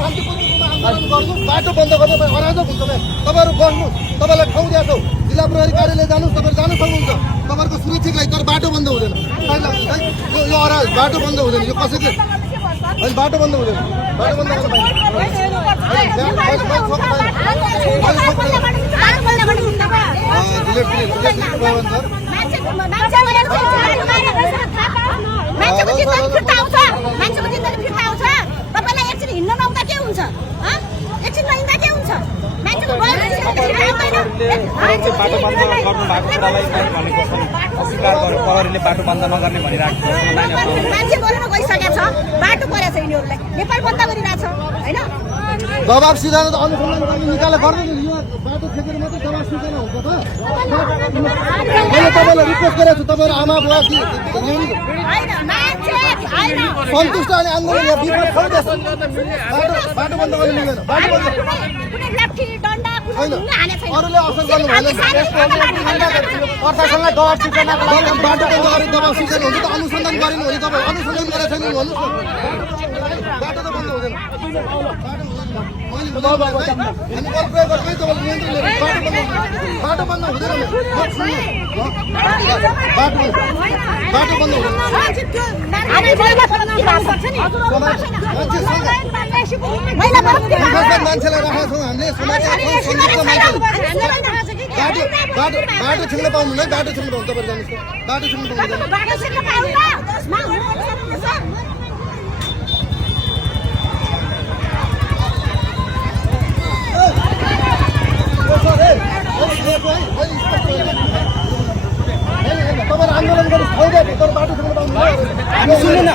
शान्तिपूर्ण आन्दोलन गर्नुहोस्, बाटो बन्द गर्नु अराजक हुन्छ। तपाईँहरू बस्नुहोस्, तपाईँलाई ठाउँ दिएको छ, जिल्ला प्रहरी कार्यालय जानुहोस्, तपाईँहरू जानु सक्नुहुन्छ। तपाईँहरूको सुरक्षाको लागि तर बाटो बन्द हुँदैन। यो बाटो बन्द हुँदैन, यो कसैले होइन, बाटो बन्द हुँदैन, बाटो बन्द गर्नु बाटो बन्द नगर्ने भनिरहेको मान्छे बोलेर गइसकेको छ, बाटो परेछ यिनीहरूलाई, नेपाल बन्द गरिरहेछ होइन। दबाब सिर्जना त अनुसन्धान गर्ने निकाले गर्दैन, यो बाटो ठेकेर मात्रै दबाब सिर्जना हुन्छ त। मैले तपाईँलाई रिक्वेस्ट गरेको छु, तपाईँहरू आमा बुवा कि सन्तुष्ट अनि आन्दोलन यहाँ विपद छ। बाटो बन्द गर्नु मिलेन, बाटो बन्द होइन, अरूले असर गर्नु भएन। प्रशासनलाई दबाब सिर्जनाको लागि बाटो बन्द गरेर दबाब सिर्जना हुन्छ त। अनुसन्धान गरेन भने तपाईँ अनुसन्धान गरेर छैन भन्नुहोस् न, बाटो त बन्द हुँदैन। बाटो बन्द हुँदैन, बाटो बन्द हुँदैन। मान्छेलाई राखेका छौँ हामीले, समाजका छौँ, सङ्गीतका मान्छे। बाटो छिर्न पाउनुहुन्न, बाटो छिर्न पाउनु, तपाईँ जानुहोस्, बाटो छिर्न तपाईँ आन्दोलन गर्नु फाइदा तर बाटो छिर्न पाउनु सुन्नु न।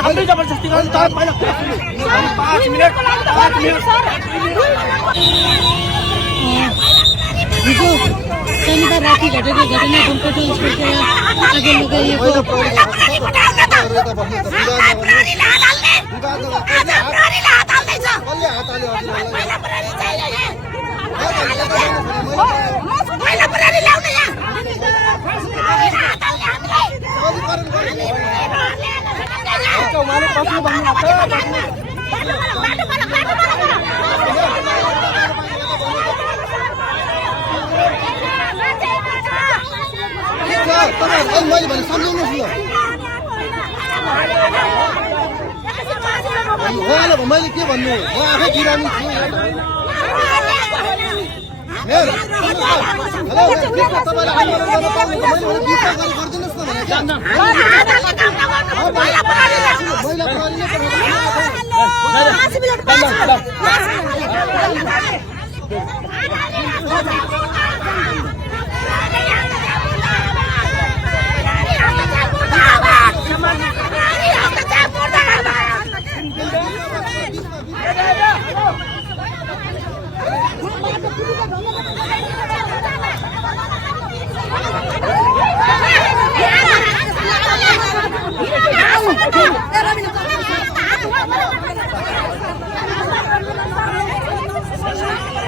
हामीले जबरजस्ती गर्नु तर पहिला 5 मिनट हिजो शनिबार राति घटेको घटना धुमकोटी इन्सपेक्टर आगे लगाइएको मैले भने सम्झाउनुहोस् न। मैले के भन्नु, म आफै बिरामी छु। तपाईँलाई आन्दोलन गर्न पाउनु, मैले भने विश्वास गरिदिनुहोस् न भनेको।